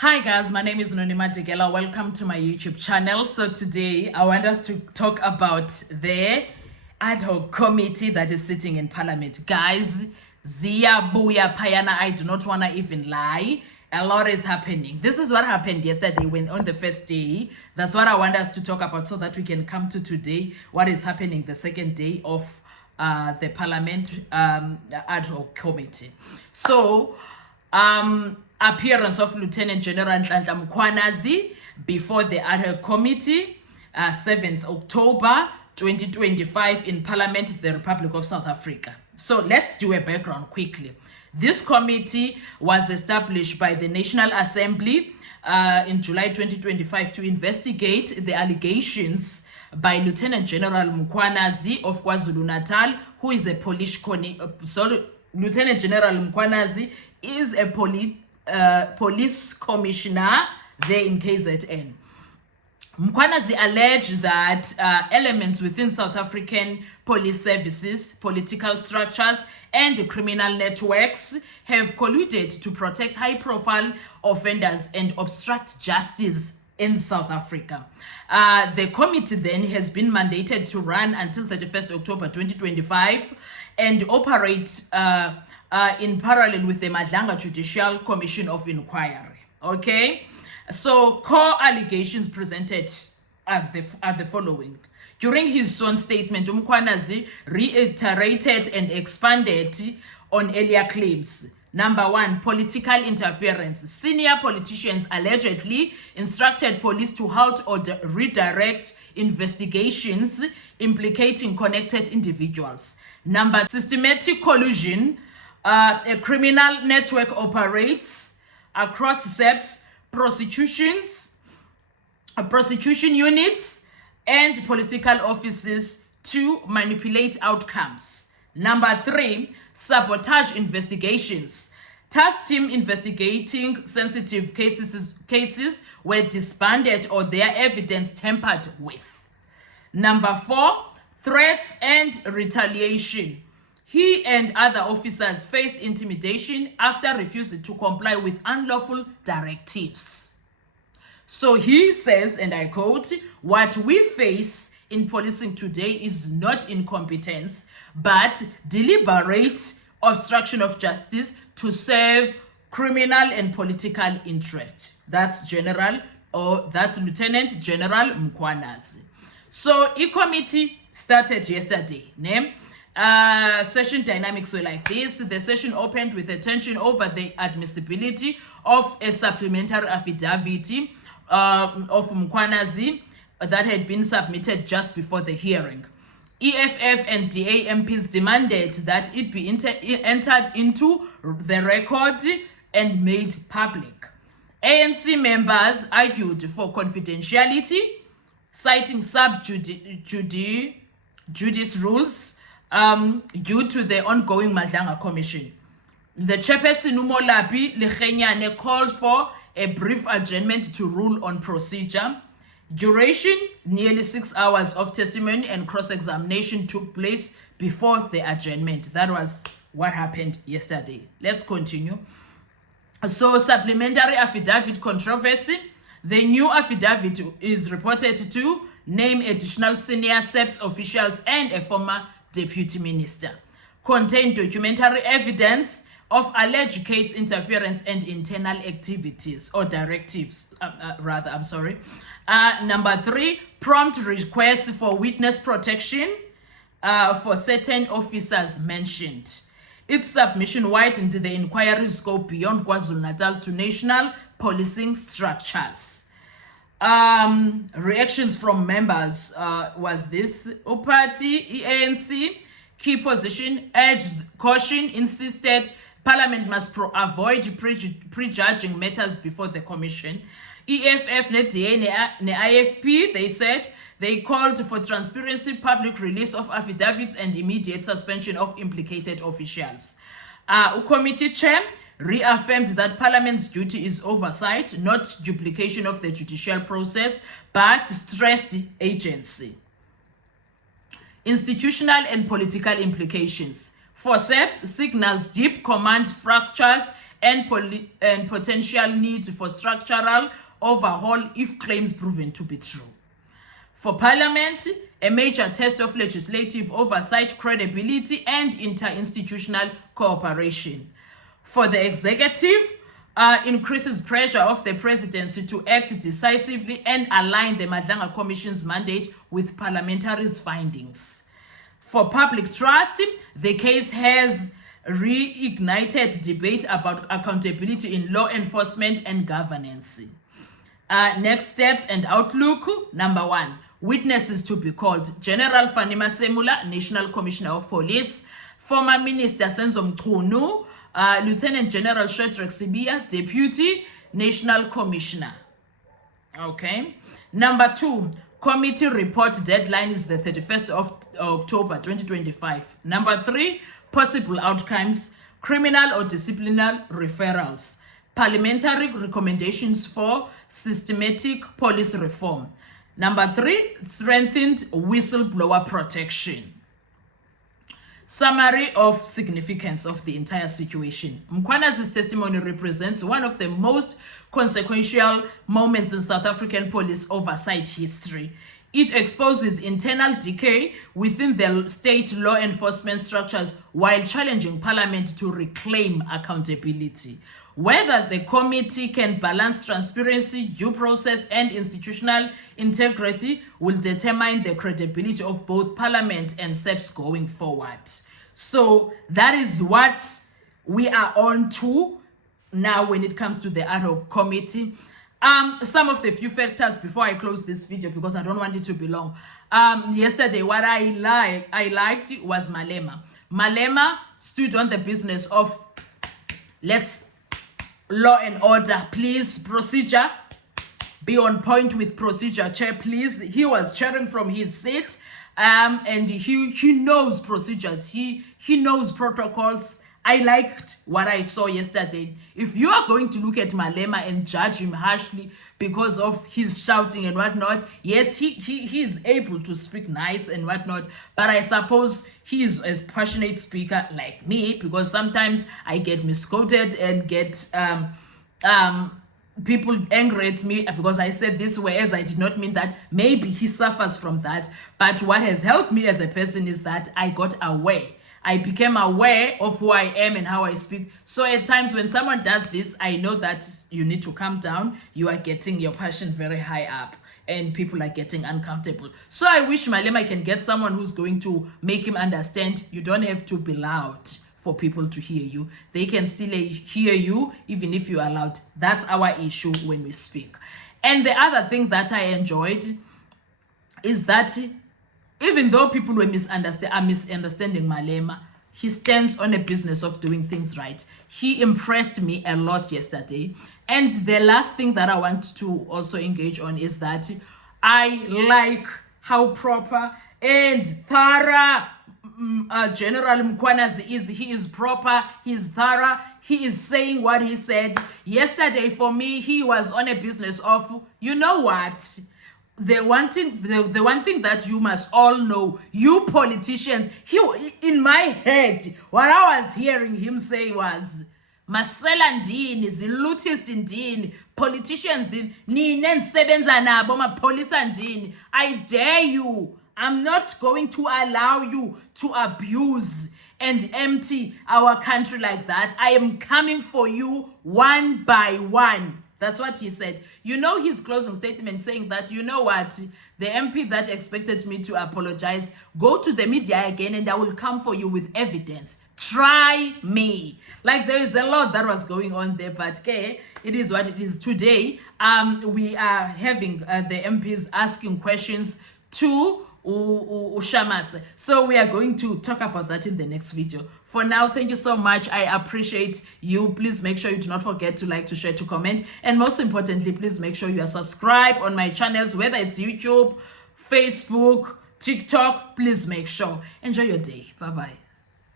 Hi guys, my name is Nonima Digela. Welcome to my YouTube channel. So today I want us to talk about the ad hoc committee that is sitting in Parliament. Guys, Zia Buya Payana, I do not want to even lie. A lot is happening. This is what happened yesterday when on the first day. That's what I want us to talk about so that we can come to today, what is happening the second day of the Parliament ad hoc committee. So, appearance of Lieutenant General Nhlanhla Mkhwanazi before the ad hoc committee, 7th October 2025 in Parliament of the Republic of South Africa. So let's do a background quickly. This committee was established by the National Assembly in July 2025 to investigate the allegations by Lieutenant General Mkhwanazi of KwaZulu-Natal, who is a Lieutenant General Mkhwanazi is a police commissioner there in KZN. Mkhwanazi alleged that elements within South African police services, political structures, and criminal networks have colluded to protect high-profile offenders and obstruct justice in South Africa. The committee then has been mandated to run until 31st October 2025 and operate in parallel with the Madlanga Judicial Commission of Inquiry. Okay, so core allegations presented are the following. During his sworn statement, Mkhwanazi reiterated and expanded on earlier claims. Number one, political interference. Senior politicians allegedly instructed police to halt or redirect investigations implicating connected individuals. Number, systematic collusion. A criminal network operates across SEPs, prosecution units, and political offices to manipulate outcomes. Number three, sabotage investigations. Task team investigating sensitive cases were disbanded or their evidence tampered with. Number four, threats and retaliation. He and other officers faced intimidation after refusing to comply with unlawful directives. So he says, and I quote, "What we face in policing today is not incompetence, but deliberate obstruction of justice to serve criminal and political interest." That's Lieutenant General Mkhwanazi. So the committee started yesterday. Session dynamics were like this. The session opened with attention over the admissibility of a supplementary affidavit of Mkhwanazi that had been submitted just before the hearing. EFF and DA MPs demanded that it be entered into the record and made public. ANC members argued for confidentiality, citing sub-judice rules due to the ongoing Madlanga Commission. The chairperson Umolapi Lekhenyane called for a brief adjournment to rule on procedure. Duration, nearly 6 hours of testimony and cross-examination took place before the adjournment. That was what happened yesterday. Let's continue. So, supplementary affidavit controversy. The new affidavit is reported to name additional senior SEPS officials and a former deputy minister. Contain documentary evidence of alleged case interference and internal activities or directives, Number three, prompt requests for witness protection for certain officers mentioned. Its submission widened the inquiry scope beyond KwaZulu-Natal to national policing structures. Reactions from members was this. Upati, ANC, key position, urged caution, insisted Parliament must avoid prejudging matters before the Commission. EFF, DA, IFP, they said they called for transparency, public release of affidavits, and immediate suspension of implicated officials. Committee chair reaffirmed that Parliament's duty is oversight, not duplication of the judicial process, but stressed agency. Institutional and political implications. For SEPS signals deep command fractures and potential need for structural overhaul if claims proven to be true. For Parliament, a major test of legislative oversight, credibility, and interinstitutional cooperation. For the executive, increases pressure of the presidency to act decisively and align the Madlanga Commission's mandate with parliamentary's findings. For public trust, the case has reignited debate about accountability in law enforcement and governance. Next steps and outlook. Number 1, witnesses to be called: General Fanny Masemula, National Commissioner of Police; former Minister Senzo Mchunu; Lieutenant General Shadrack Sibia, Deputy National Commissioner. Okay. Number 2, committee report deadline is the 31st of October 2025. Number 3, possible outcomes: criminal or disciplinary referrals; parliamentary recommendations for systematic police reform. Number 3, strengthened whistleblower protection. Summary of significance of the entire situation. Mkhwanazi's testimony represents one of the most consequential moments in South African police oversight history. It exposes internal decay within the state law enforcement structures while challenging Parliament to reclaim accountability. Whether the committee can balance transparency, due process, and institutional integrity will determine the credibility of both Parliament and SAPS going forward. So that is what we are on to now when it comes to the ad hoc committee. Some of the few factors before I close this video, because I don't want it to be long. Yesterday, what I liked was Malema. Malema stood on the business of let's law and order, please, procedure, be on point with procedure, chair, please. He was chairing from his seat, and he knows procedures, he knows protocols. I liked what I saw yesterday. If you are going to look at Malema and judge him harshly because of his shouting and whatnot, yes, he is able to speak nice and whatnot, but I suppose he is a passionate speaker like me, because sometimes I get misquoted and get people angry at me because I said this, whereas I did not mean that. Maybe he suffers from that, but what has helped me as a person is that I got aware. I became aware of who I am and how I speak. So at times when someone does this, I know that you need to calm down. You are getting your passion very high up and people are getting uncomfortable. So I wish Malema can get someone who's going to make him understand you don't have to be loud for people to hear you. They can still hear you even if you are loud. That's our issue when we speak. And the other thing that I enjoyed is that even though people were misunderstanding Malema, he stands on a business of doing things right. He impressed me a lot yesterday. And the last thing that I want to also engage on is that I like how proper and thorough General Mkhwanazi is. He is proper, he is thorough, he is saying what he said. Yesterday, for me, he was on a business of, you know what? The one thing that you must all know, you politicians, in my head, what I was hearing him say was, Masela ndini, zilutist ndini, politicians ndini, sebenza nabo, police ndini. I dare you. I'm not going to allow you to abuse and empty our country like that. I am coming for you one by one. That's what he said. You know his closing statement saying that, you know what, the MP that expected me to apologize, go to the media again and I will come for you with evidence. Try me. Like there is a lot that was going on there, but okay, it is what it is. Today, we are having the MPs asking questions to Ushamase. So we are going to talk about that in the next video. For now, thank you so much. I appreciate you. Please make sure you do not forget to like, to share, to comment. And most importantly, please make sure you are subscribed on my channels, whether it's YouTube, Facebook, TikTok. Please make sure. Enjoy your day. Bye-bye.